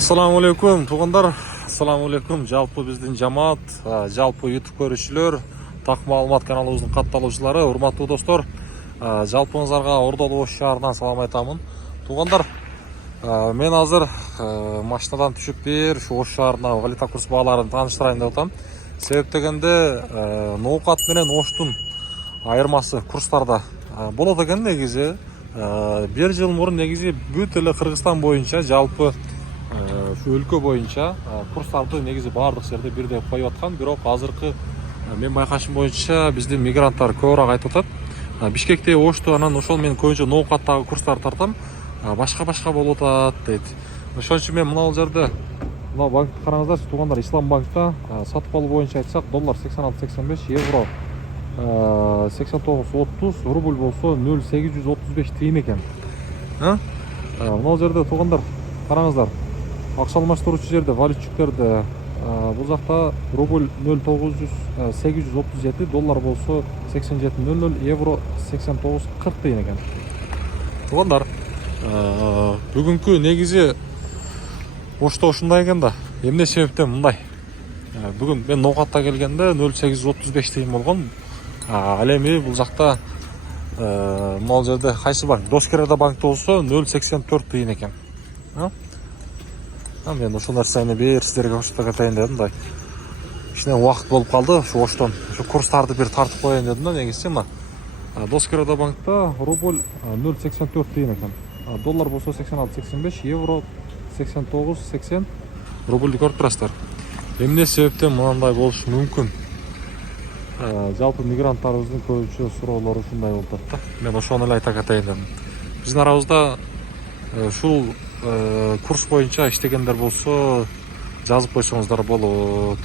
Assalamu alaikum туугандар. Assalamu alaikum. Жалпы биздин жамаат, жалпы YouTube көрүүчүлөр, так маалымат каналыбыздын катталуучулары, урматтуу достор, жалпыңыздарга Ордолу Ош шаарынан салам айтамын. Туугандар, мен азыр машинадан түшүп ушу Ош шаарына валюта курс бааларын тааныштырайын деп атам. Себеп дегенде ноокат менен Оштун айырмасы курстарда болот экен негизи. Бир жыл мурун негизи бүт эле Кыргызстан боюнча жалпы şu өлкө боюнча курстарды негизи баардык жерде бирдей коюп аткан, бирок азыркы мен байкашым боюнча биздин мигранттар көбүрөөк айтып атат. Бишкекте Ошту анан ошол мен көбүнчө ноокаттагы курстарды тартам, башка болуп атат дейт. Ошон үчүн мен мына жерде мына банкты караңыздарчы туугандар, Ислам банкта сатып алуу боюнча айтсак доллар 86.85, евро 89.30, рубль болсо 0.835 тиын экен. Мына жерде туугандар караңыздар, акча алмаштыруучу жерде валютчиктерде бул жакта рубль 0.837, доллар болсо 87.00, евро 89.40 тиын экен. Туугандар, бүгүнкү негизи Ошто ушундай экен да. Эмне себептен мындай? Бүгүн мен ноокатта келгенде 0.835 тиын болгон. Ал эми бул жакта мына жерде кайсы банк? Доскерада банкта болсо 0.84 тиын экен. Мен ошол нерсени бир сиздерге көрсөтөп кетейин дедим да. Кичине убакыт болуп калды, ушу Оштон ушу курстарды бир тартып коеюн дедим да. Негизи мына Доскерада банкта рубль 0.84 тиын экен. Доллар болсо 86.85, евро 89.80, рубльди көрүп турасыздар. Эмне себептен мындай болушу мүмкүн? Жалпы мигранттарыбыздын көбүнчө суроолору ушундай болуп атат да. Мен ошону эле айта кетейин дедим. Биздин арабызда ушул курс боюнча иштегендер болсо жазып койсоңуздар болот.